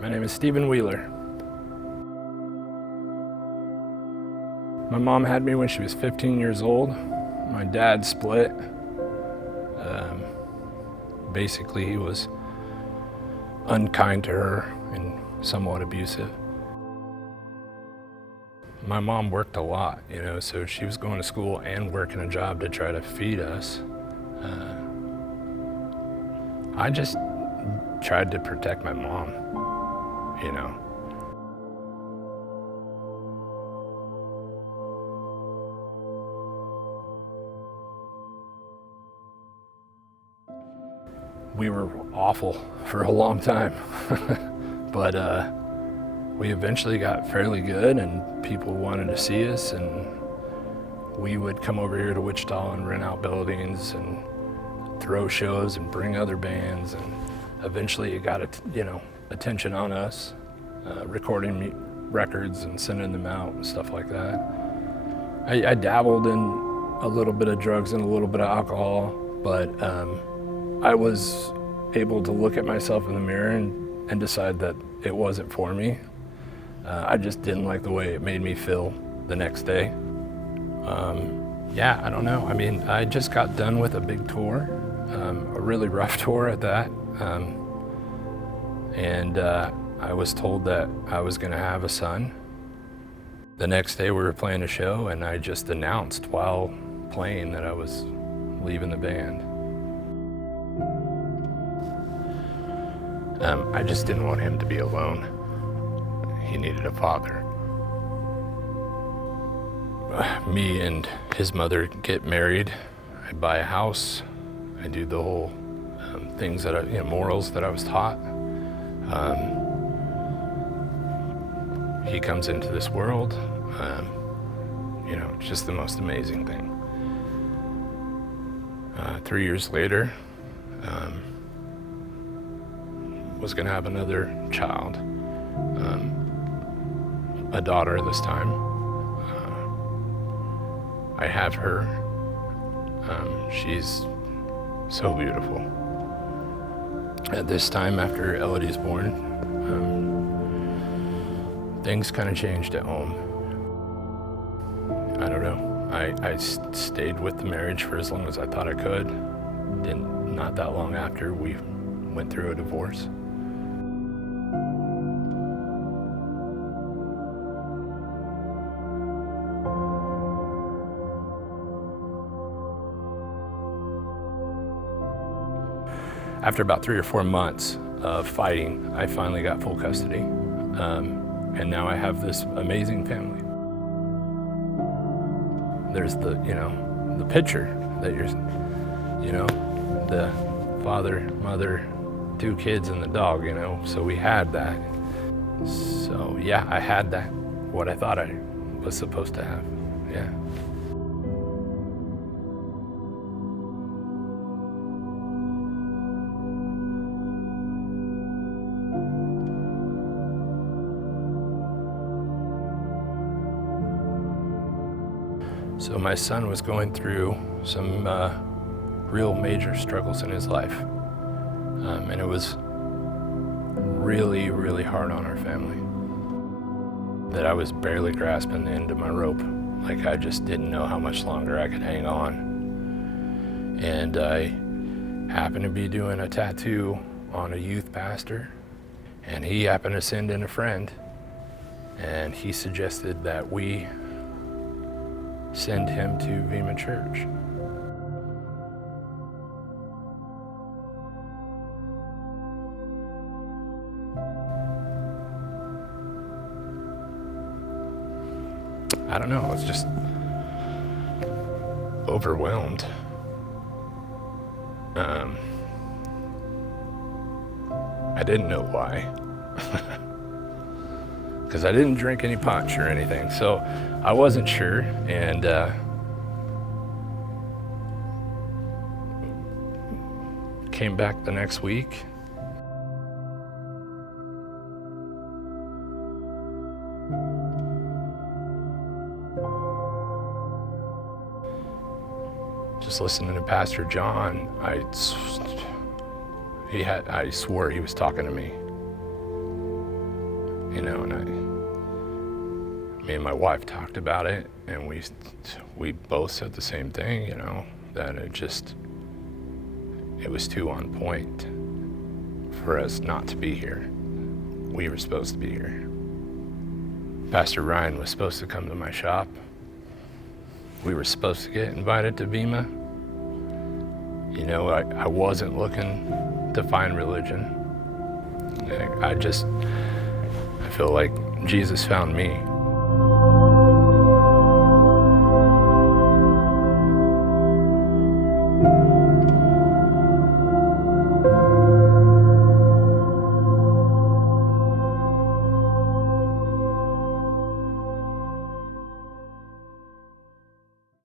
My name is Stephen Wheeler. My mom had me when she was 15 years old. My dad split. Basically, he was unkind to her and somewhat abusive. My mom worked a lot, so she was going to school and working a job to try to feed us. I just tried to protect my mom, We were awful for a long time, but we eventually got fairly good and people wanted to see us, and we would come over here to Wichita and rent out buildings and throw shows and bring other bands, and eventually it got attention on us, recording records and sending them out and stuff like that. I dabbled in a little bit of drugs and a little bit of alcohol, but I was able to look at myself in the mirror and decide that it wasn't for me. I just didn't like the way it made me feel the next day. I don't know. I just got done with a big tour, a really rough tour at that. I was told that I was gonna have a son. The next day we were playing a show and I just announced while playing that I was leaving the band. I just didn't want him to be alone. He needed a father. Me and his mother get married. I buy a house. I do the whole things that morals that I was taught. He comes into this world. It's just the most amazing thing. 3 years later, was gonna have another child, a daughter this time. I have her. She's so beautiful. At this time, after Elodie's born, things kind of changed at home. I don't know. I stayed with the marriage for as long as I thought I could. Not that long after, we went through a divorce. After about 3 or 4 months of fighting, I finally got full custody. And now I have this amazing family. There's the picture that the father, mother, 2 kids and the dog, so we had that. So yeah, I had that, what I thought I was supposed to have, yeah. So my son was going through some real major struggles in his life. And it was really, really hard on our family. That I was barely grasping the end of my rope. Like I just didn't know how much longer I could hang on. And I happened to be doing a tattoo on a youth pastor, and he happened to send in a friend, and he suggested that we send him to Vima Church. I don't know, I was just overwhelmed. I didn't know why. Because I didn't drink any punch or anything, so I wasn't sure, and came back the next week. Just listening to Pastor John, I swore he was talking to me. you know, and me and my wife talked about it, and we both said the same thing, you know, that it was too on point for us not to be here. We were supposed to be here. Pastor Ryan was supposed to come to my shop. We were supposed to get invited to Vima. You know, I wasn't looking to find religion. I feel like Jesus found me.